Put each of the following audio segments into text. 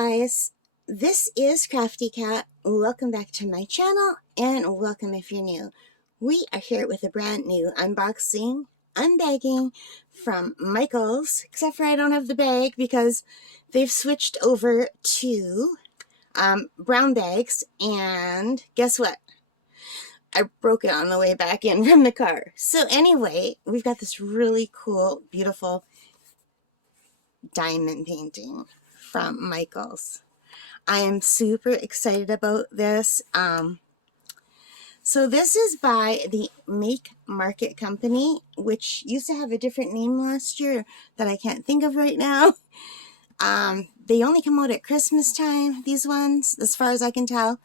guys, this is Crafty Cat. Welcome back to my channel and welcome if you're new. We are here with a brand new unboxing, unbagging from Michaels, except for I don't have the bag because they've switched over to brown bags, and guess what? I broke it on the way back in from the car. So anyway, we've got this really cool, beautiful diamond painting from Michaels. I am super excited about this. So this is by the Make Market Company, which used to have a different name last year that I can't think of right now. They only come out at Christmas time, these ones, as far as I can tell.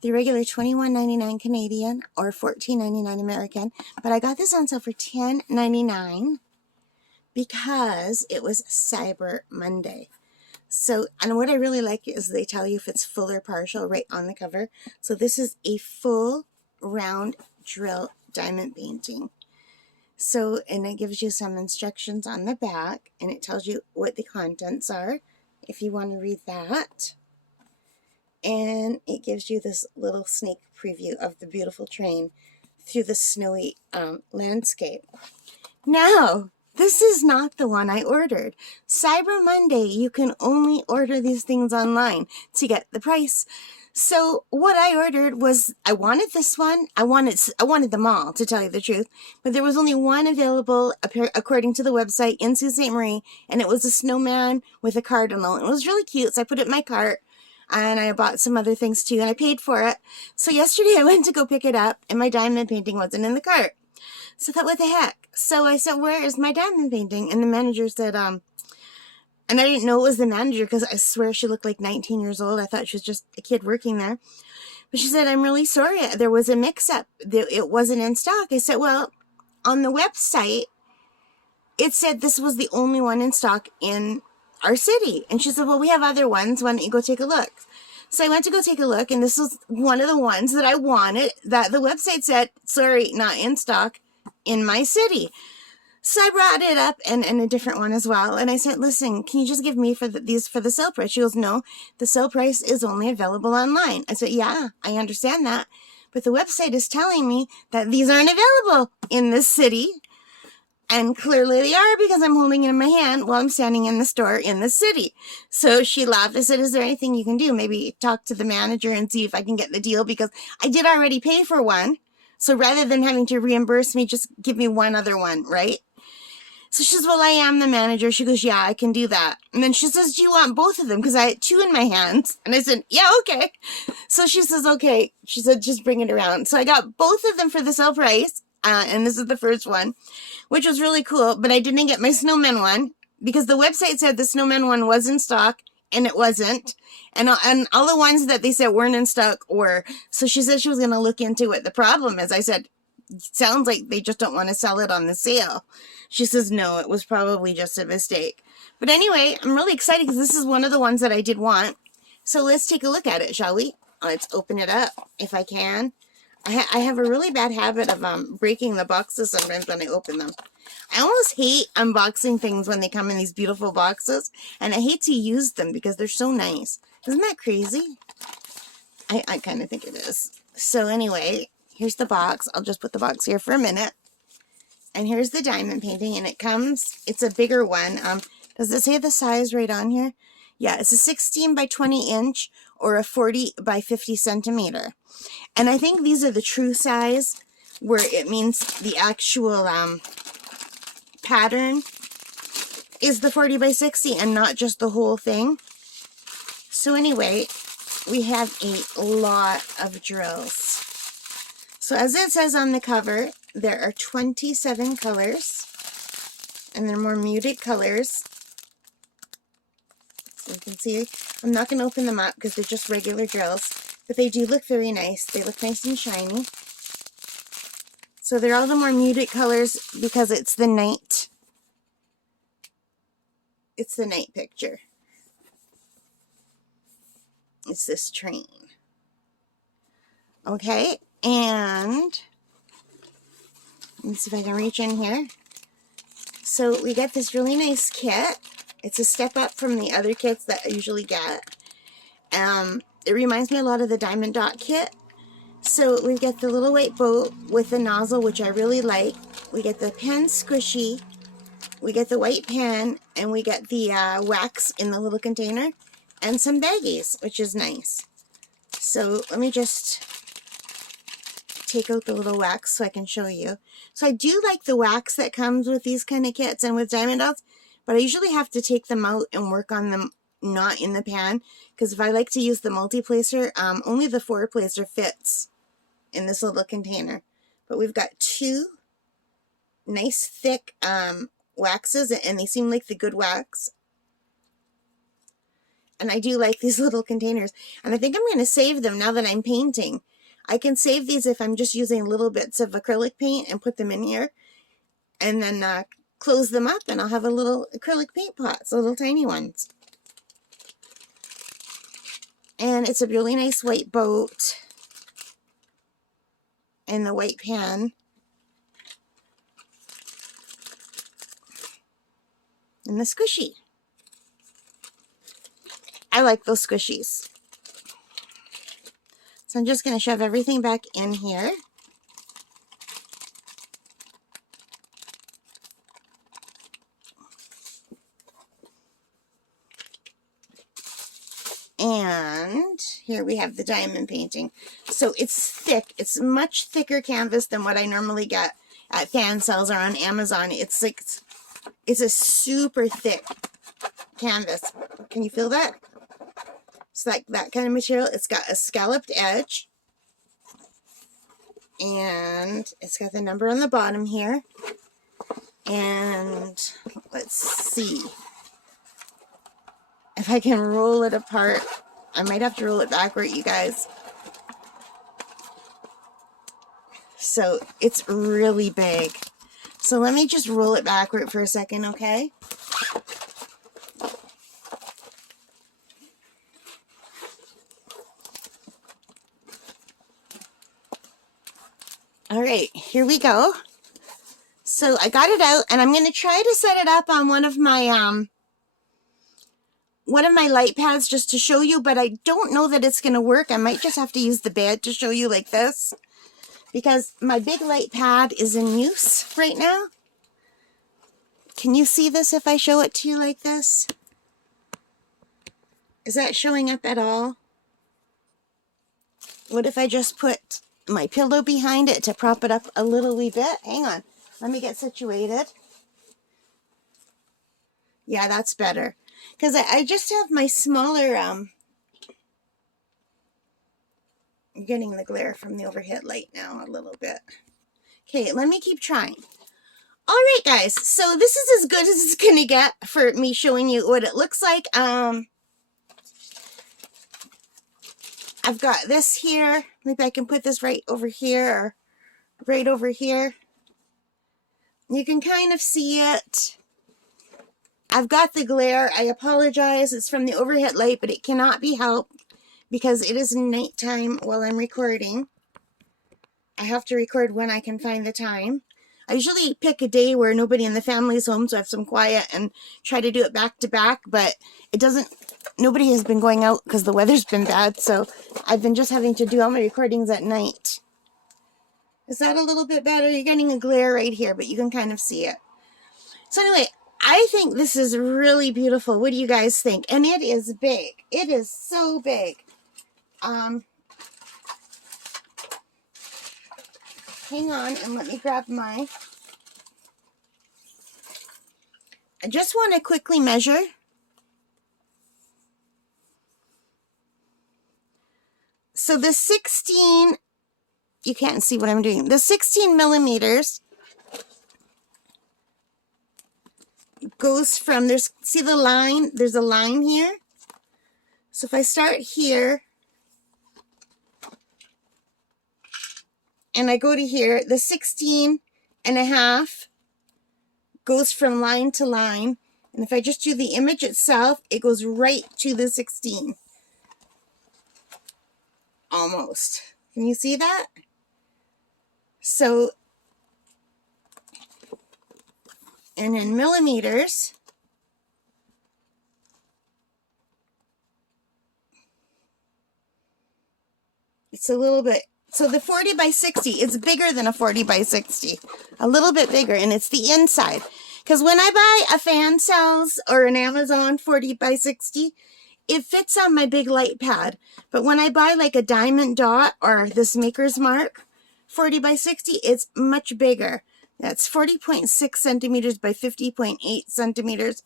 The regular $21.99 Canadian or $14.99 American, but I got this on sale for $10.99 because it was Cyber Monday. So, and what I really like is they tell you if it's full or partial right on the cover. So this is a full round drill diamond painting. So, and it gives you some instructions on the back, and it tells you what the contents are, if you want to read that. And it gives you this little sneak preview of the beautiful train through the snowy landscape. Now, this is not the one I ordered. Cyber Monday, you can only order these things online to get the price. So what I ordered was, I wanted this one. I wanted them all, to tell you the truth. But there was only one available, according to the website, in Sault Ste. Marie. And it was a snowman with a cardinal. It was really cute, so I put it in my cart. And I bought some other things too, and I paid for it. So yesterday I went to go pick it up, and my diamond painting wasn't in the cart. So I thought, what the heck? So I said, where is my diamond painting? And the manager said, and I didn't know it was the manager because I swear she looked like 19 years old. I thought she was just a kid working there. But she said, I'm really sorry. There was a mix-up. It wasn't in stock. I said, well, on the website, it said this was the only one in stock in our city. And she said, well, we have other ones. Why don't you go take a look? So I went to go take a look, and this was one of the ones that I wanted that the website said, sorry, not in stock in my city. So I brought it up, and a different one as well. And I said, listen, can you just give me these for the sale price? She goes, no, the sale price is only available online. I said, yeah, I understand that. But the website is telling me that these aren't available in this city. And clearly they are, because I'm holding it in my hand while I'm standing in the store in the city. So she laughed. I said, is there anything you can do? Maybe talk to the manager and see if I can get the deal, because I did already pay for one. So rather than having to reimburse me, just give me one other one, right? So she says, well, I am the manager. She goes, yeah, I can do that. And then she says, do you want both of them? Because I had two in my hands. And I said, yeah, okay. So she says, okay. She said, just bring it around. So I got both of them for the sale price. And this is the first one, which was really cool. But I didn't get my snowman one because the website said the snowman one was in stock, and it wasn't. And all the ones that they said weren't in stock were. So she said she was going to look into what the problem is. I said, sounds like they just don't want to sell it on the sale. She says, no, it was probably just a mistake. But anyway, I'm really excited because this is one of the ones that I did want. So let's take a look at it, shall we? Let's open it up if I can. I have a really bad habit of breaking the boxes sometimes when I open them. I almost hate unboxing things when they come in these beautiful boxes, and I hate to use them because they're so nice. Isn't that crazy? I kind of think it is. So anyway, here's the box. I'll just put the box here for a minute. And here's the diamond painting, and it's a bigger one. Does it say the size right on here? Yeah, it's a 16 by 20 inch or a 40 by 50 centimeter. And I think these are the true size, where it means the actual pattern is the 40 by 60 and not just the whole thing. So anyway, we have a lot of drills. So as it says on the cover, there are 27 colors, and they're more muted colors. So you can see, I'm not going to open them up because they're just regular drills, but they do look very nice. They look nice and shiny. So they're all the more muted colors because it's the night. It's the night picture. It's this train. Okay, and let me see if I can reach in here. So we got this really nice kit. It's a step up from the other kits that I usually get. It reminds me a lot of the Diamond Dot kit. So we get the little white boat with the nozzle, which I really like. We get the pen squishy. We get the white pen, and we get the wax in the little container, and some baggies, which is nice. So let me just take out the little wax so I can show you. So I do like the wax that comes with these kind of kits and with Diamond Dots, but I usually have to take them out and work on them not in the pan, because if I like to use the multi-placer, only the 4-placer fits in this little container. But we've got 2 nice thick waxes, and they seem like the good wax. And I do like these little containers, and I think I'm going to save them now that I'm painting. I can save these if I'm just using little bits of acrylic paint and put them in here, and then close them up, and I'll have a little acrylic paint pots, little tiny ones. And it's a really nice white boat and the white pan. And the squishy. I like those squishies. So I'm just going to shove everything back in here. And here we have the diamond painting. So it's thick. It's much thicker canvas than what I normally get at fan sales or on Amazon. It's like, it's a super thick canvas. Can you feel that? It's like that kind of material. It's got a scalloped edge. And it's got the number on the bottom here. And let's see if I can roll it apart. I might have to roll it backward, you guys. So it's really big. So let me just roll it backward for a second, okay? All right, here we go. So I got it out, and I'm going to try to set it up on one of my light pads just to show you, but I don't know that it's going to work. I might just have to use the bed to show you like this, because my big light pad is in use right now. Can you see this if I show it to you like this? Is that showing up at all? What if I just put my pillow behind it to prop it up a little wee bit? Hang on. Let me get situated. Yeah, that's better. Because I just have my smaller, I'm getting the glare from the overhead light now a little bit. Okay, let me keep trying. All right, guys. So this is as good as it's going to get for me showing you what it looks like. I've got this here. Maybe I can put this right over here or right over here. You can kind of see it. I've got the glare. I apologize. It's from the overhead light, but it cannot be helped because it is nighttime while I'm recording. I have to record when I can find the time. I usually pick a day where nobody in the family is home, so I have some quiet and try to do it back to back, but it doesn't, nobody has been going out because the weather's been bad, so I've been just having to do all my recordings at night. Is that a little bit better? You're getting a glare right here, but you can kind of see it. So anyway, I think this is really beautiful. What do you guys think? And it is big. It is so big. Hang on and let me grab my... I just want to quickly measure. So the 16, you can't see what I'm doing. The 16 millimeters goes from, see the line? There's a line here. So if I start here and I go to here, the 16 and a half goes from line to line. And if I just do the image itself, it goes right to the 16. Almost. Can you see that? So, and in millimeters, It's a little bit, so the 40 by 60 is bigger than a 40 by 60. A little bit bigger, and it's the inside. Because when I buy a fan cells or an Amazon 40 by 60, it fits on my big light pad. But when I buy like a diamond dot or this Maker's Mark 40 by 60, it's much bigger. That's 40.6 centimeters by 50.8 centimeters,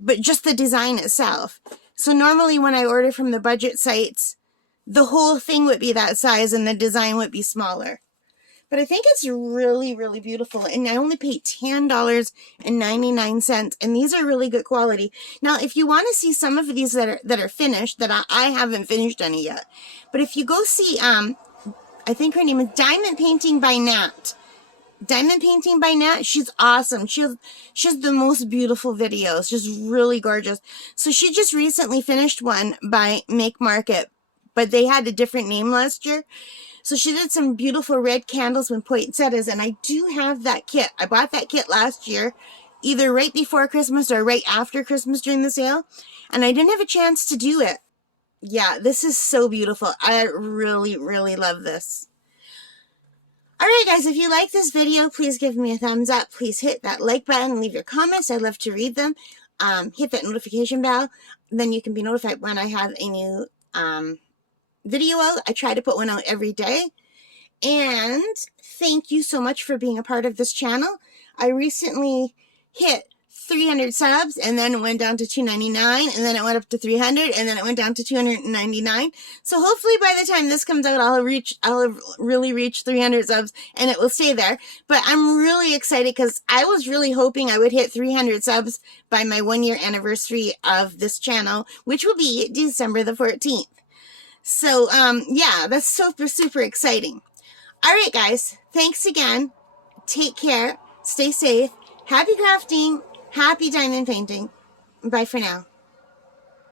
but just the design itself. So normally when I order from the budget sites, the whole thing would be that size and the design would be smaller. But I think it's really, really beautiful. And I only paid $10.99. And these are really good quality. Now, if you want to see some of these that are finished, that I haven't finished any yet. But if you go see, I think her name is Diamond Painting by Nat. Diamond Painting by Nat, she's awesome. She has the most beautiful videos, just really gorgeous. So she just recently finished one by Make Market, but they had a different name last year. So she did some beautiful red candles with poinsettias, and I do have that kit. I bought that kit last year, either right before Christmas or right after Christmas during the sale, and I didn't have a chance to do it. Yeah, this is so beautiful. I really, really love this. Alright guys, if you like this video, please give me a thumbs up. Please hit that like button, leave your comments. I'd love to read them. Hit that notification bell. Then you can be notified when I have a new video out. I try to put one out every day. And thank you so much for being a part of this channel. I recently hit 300 subs, and then it went down to 299, and then it went up to 300, and then it went down to 299. So hopefully by the time this comes out, I'll have really reached 300 subs, and it will stay there. But I'm really excited because I was really hoping I would hit 300 subs by my 1-year anniversary of this channel, which will be December the 14th. So, yeah, that's super, super exciting. All right, guys, thanks again. Take care. Stay safe. Happy crafting. Happy diamond painting. Bye for now.